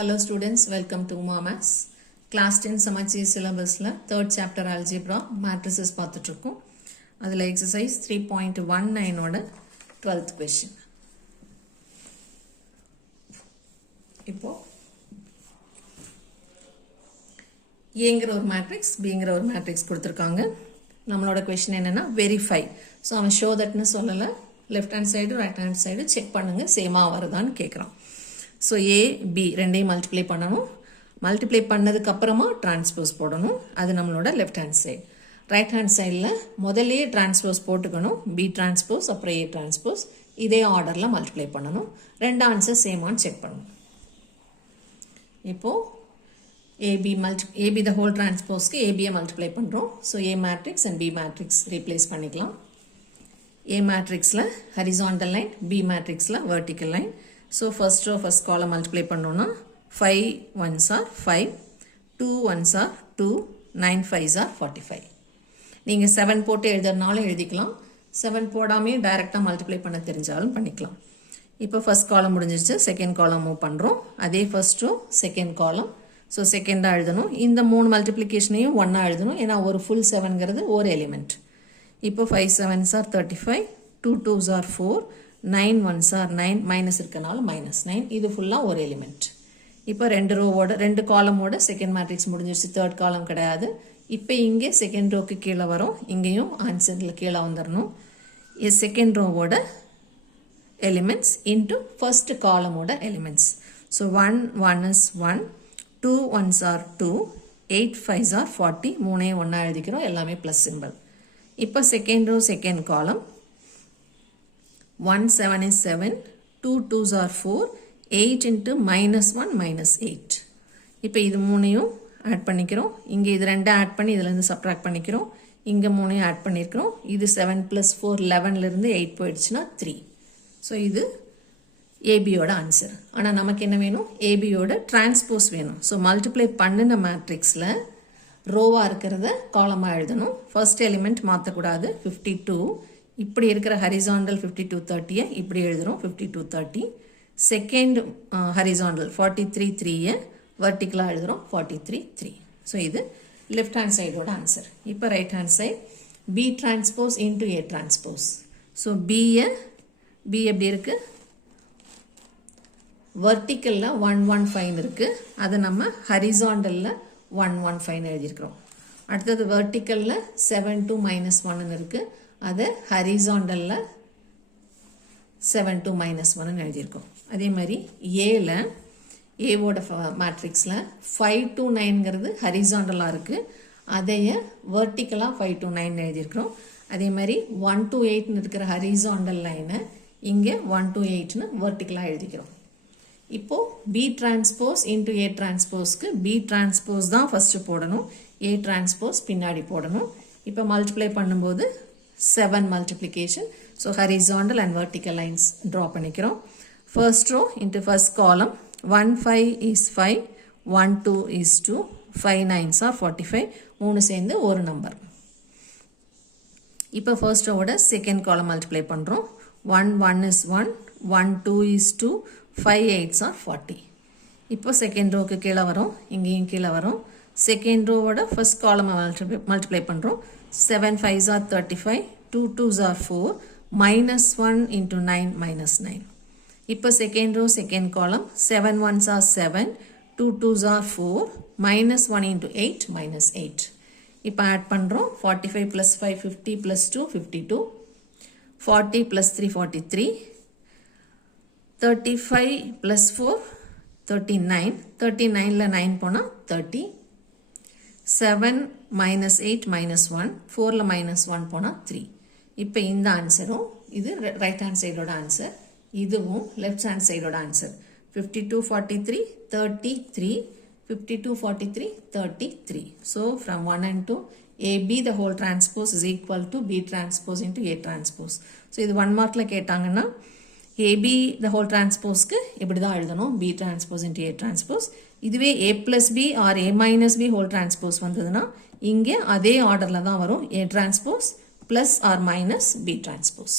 Hello students, welcome to Maths. Class 10 Samacheer syllabus la 3rd chapter Algebra Matrices பார்த்துட்டுருக்கோம். அதில் exercise 3.19 ஓட 12th question. இப்போ ஏங்கிற ஒரு matrix பிங்கிற ஒரு மேட்ரிக்ஸ் கொடுத்துருக்காங்க. நம்மளோட question என்னன்னா verify. ஸோ அவன் show thatன்னு சொல்லலை, left hand side right hand side check பண்ணுங்க சேமாக வருதான்னு கேட்குறான். ஸோ ஏ பி ரெண்டையும் மல்டிப்ளை பண்ணணும். மல்டிப்ளை பண்ணதுக்கு அப்புறமா டிரான்ஸ்போஸ் போடணும். அது நம்மளோட left hand side. Right hand சைடில் முதல்லே டிரான்ஸ்போஸ் போட்டுக்கணும். பி டிரான்ஸ்போஸ் அப்புறம் ஏ டிரான்ஸ்போஸ் இதே ஆர்டரில் மல்டிப்ளை பண்ணணும். ரெண்டு ஆன்சர் சேமான்னு செக் பண்ணணும். இப்போது ஏபி த ஹோல் டிரான்ஸ்போஸ்க்கு ஏபியை மல்டிப்ளை பண்ணுறோம். So A matrix and B matrix replace பண்ணிக்கலாம். ஏ மேட்ரிக்ஸில் ஹரிசாண்டல் லைன், பி மேட்ரிக்ஸில் vertical line. So first row first column multiply பண்ணோம்னா 5 1s are 5, 2 1s are 2, 9 5s are 45. நீங்கள் 7 போட்டு எழுதுறதுனாலும் எழுதிக்கலாம், 7 போடாமே டைரெக்டாக மல்டிப்ளை பண்ண தெரிஞ்சாலும் பண்ணிக்கலாம். இப்போ ஃபர்ஸ்ட் காலம் முடிஞ்சிருச்சு, செகண்ட் காலம் மூவ் பண்ணுறோம். அதே first row second column. So செகண்டாக எழுதணும். இந்த 3 மல்டிப்ளிகேஷனையும் ஒன்றா எழுதணும், ஏன்னா ஒரு ஃபுல் 7ங்கிறது ஒரு எலிமெண்ட். இப்போ 5 7s are 35, 2 2s are 4, 9 1s are 9, minus இருக்கனால -9. இது ஃபுல்லாக ஒரு எலிமெண்ட். இப்போ ரெண்டு ரோவோட ரெண்டு காலமோட செகண்ட் மேட்ரிக்ஸ் முடிஞ்சிருச்சு, தேர்ட் காலம் கிடையாது. இப்போ இங்கே செகண்ட் ரோக்கு கீழே வரும், இங்கேயும் ஆன்சரில் கீழே வந்துடணும். செகண்ட் ரோவோட எலிமெண்ட்ஸ் இன்ட்டு ஃபர்ஸ்ட் காலமோட elements. So 1 1 is 1, 2 1s are 2, 8 5s are 40, மூணையும் ஒன்றா எழுதிக்கிறோம், எல்லாமே ப்ளஸ் சிம்பிள். இப்போ செகண்ட் ரோ செகண்ட் காலம் 1 7 is 7, 2 2s are 4, 8 into -1 -8. இப்போ இது மூணையும் ஆட் பண்ணிக்கிறோம். இங்கே இது ரெண்டும் ஆட் பண்ணி இதுலேருந்து சப்ட்ராக்ட் பண்ணிக்கிறோம். இங்கே மூணையும் ஆட் பண்ணியிருக்கிறோம். இது 7 + 4 11லேருந்து 8 போயிடுச்சுன்னா 3. ஸோ இது ஏபியோட ஆன்சர். ஆனால் நமக்கு என்ன வேணும், ஏபியோட டிரான்ஸ்போஸ் வேணும். ஸோ மல்டிப்ளை பண்ணின மேட்ரிக்ஸில் ரோவாக இருக்கிறத காலமாக எழுதணும். ஃபர்ஸ்ட் எலிமெண்ட் மாற்றக்கூடாது. 52 இப்படி இருக்கிற ஹரிசாண்டல் 52 30 இப்படி எழுதுறோம், 52 30. செகண்ட் ஹரிசாண்டல் 43 3 வெர்டிக்கலாக எழுதுறோம், 43 3. ஸோ இது லெஃப்ட் ஹேண்ட் சைடோட ஆன்சர். இப்போ right hand side B transpose into A transpose. So B எப்படி இருக்கு, வெர்டிக்கலில் 115 இருக்கு, அதை நம்ம ஹரிசாண்டலில் 115 எழுதியிருக்கிறோம். அடுத்தது வெர்டிக்கலில் 7 2 -1 இருக்கு, அதை ஹரிசாண்டலில் 7 2 -1 எழுதியிருக்கோம். அதே மாதிரி ஏவோட மேட்ரிக்ஸில் 5 2 9ங்கிறது ஹரிசாண்டலாக இருக்குது, அதைய வெர்டிக்கலாக 5 2 9 எழுதியிருக்கிறோம். அதே மாதிரி 1 to 8 இருக்கிற ஹரிசாண்டல் லைனை இங்கே 1 to 8ன்னு வெர்டிக்கலாக எழுதிக்கிறோம். இப்போது பி டிரான்ஸ்போஸ் இன்டு ஏ டிரான்ஸ்போஸ்க்கு பி டிரான்ஸ்போஸ் தான் ஃபஸ்ட்டு போடணும், ஏ டிரான்ஸ்போஸ் பின்னாடி போடணும். இப்போ மல்டிப்ளை பண்ணும்போது 7 multiplication. So horizontal and vertical lines draw பண்ணிக்கிறோம். First row into first column 1 5 is 5, 1 2 is 2, 5 9s are 45, மூணு சேர்ந்து ஒரு நம்பர். இப்போ first rowோட second column multiply பண்ணுறோம். 1 1 is 1, 1 2 is 2, 5 8s are 40. இப்போ செகண்ட் ரோக்கு கீழே வரும், இங்கேயும் கீழே வரும். செகண்ட் ரோவோட ஃபர்ஸ்ட் காலம் மல்டிப்ளை பண்ணுறோம். 7 5s are 35, 2 2s are 4, -1 into 9 -9. இப்போ செகண்ட் ரோ செகண்ட் காலம் 7 1s are 7, 2 2s are 4, -1 into 8 -8. இப்போ ஆட் பண்ணுறோம். 45 + 5 50 + 2 52, 40 + 3 43, 35 + 4 39, 39ல் 9 போனால் 30, 7 -8 -1, 4ல் -1 போனால் 3. இப்போ இந்த ஆன்சரும் இது ரைட் ஹேண்ட் சைடோட ஆன்சர், இதுவும் லெஃப்ட் ஹேண்ட் சைடோட answer. 52 43 33, 52 43 33. So from 1 and 2 AB the whole transpose is equal to B transpose into A transpose. So இது 1 மார்க்கில் கேட்டாங்கன்னா AB the whole transpose-க்கு இப்படி தான் எழுதணும், B transpose into A transpose. இதுவே A plus B or A minus B whole transpose வந்ததுன்னா இங்கே அதே ஆர்டரில் தான் வரும், A transpose plus or minus B transpose.